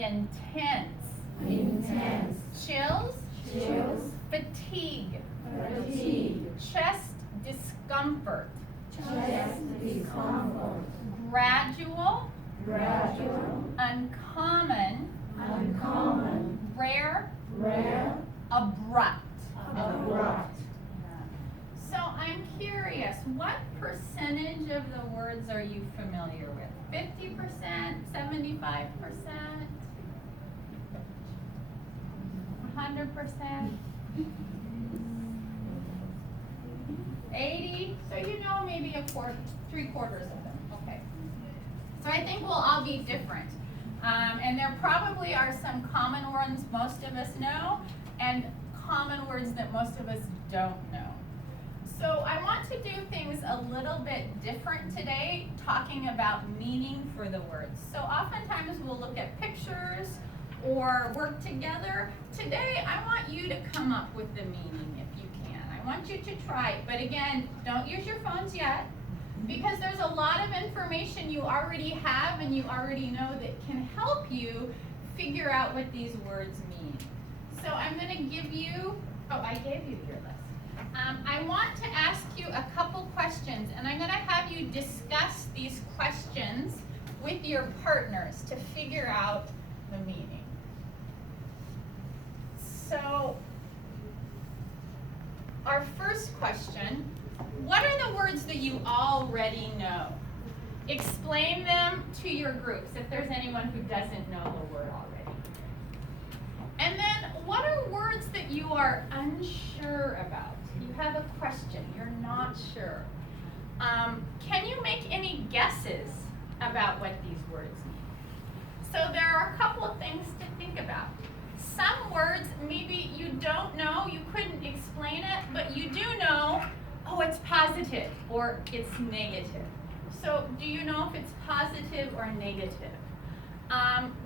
intense, intense, chills, chills, fatigue, fatigue, chest discomfort, chest discomfort, gradual, gradual, uncommon, uncommon, rare, rare, abrupt. abrupt. So I'm curious, what percentage of the words are you familiar with? 50%, 75%, 100%, 80? So you know maybe a quarter, 3/4 of them. Okay. So I think we'll all be different. And there probably are some common words most of us know and common words that most of us don't know. So I want to do things a little bit different today, talking about meaning for the words. So oftentimes we'll look at pictures or work together. Today I want you to come up with the meaning if you can. I want you to try it. But again, don't use your phones yet, because there's a lot of information you already have and you already know that can help you figure out what these words mean. So I'm going to give you, I gave you your list. I want to ask you a couple questions, and I'm going to have you discuss these questions with your partners to figure out the meaning. So, our first question, what are the words that you already know? Explain them to your groups if there's anyone who doesn't know the word already. And then, what are words that you are unsure about? You have a question, you're not sure. Can you make any guesses about what these words mean? So there are a couple of things to think about. Some words maybe you don't know, you couldn't explain it, but you do know, oh, it's positive or it's negative. So do you know if it's positive or negative?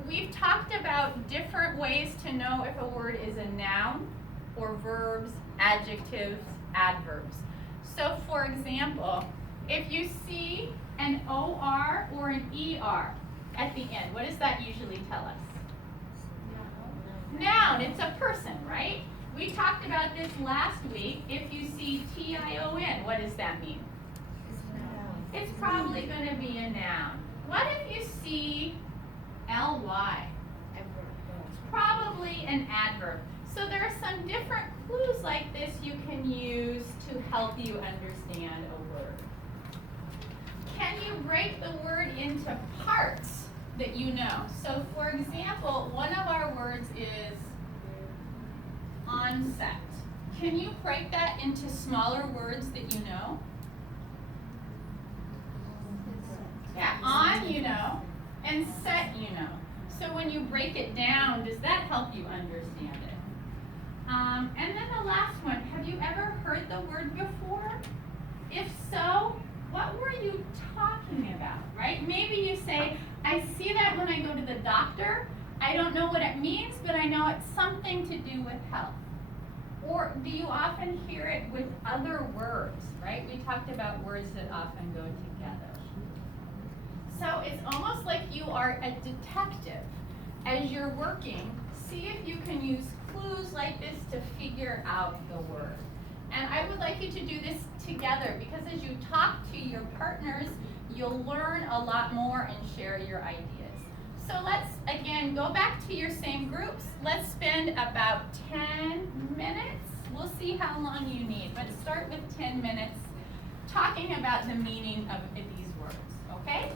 We've talked about different ways to know if a word is a noun or verbs, adjectives, adverbs. So for example, if you see an OR or an ER at the end, what does that usually tell us? Noun, it's a person, right? We talked about this last week. If you see TION, what does that mean? It's probably going to be a noun. What if you see LY? It's probably an adverb. So there are some different clues like this you can use to help you understand a word. Can you break the word into parts that you know? So for example, one of our words is onset. Can you break that into smaller words that you know? Yeah, on you know, and set you know. So when you break it down, does that help you understand it? And then the last one, have you ever heard the word before? If so, what were you talking about, right? Maybe you say, I see that when I go to the doctor. I don't know what it means, but I know it's something to do with health. Or do you often hear it with other words, right? We talked about words that often go together. So it's almost like you are a detective. As you're working, see if you can use clues like this to figure out the word. And I would like you to do this together, because as you talk to your partners, you'll learn a lot more and share your ideas. So let's, again, go back to your same groups. Let's spend about 10 minutes. We'll see how long you need, but start with 10 minutes talking about the meaning of these words, okay?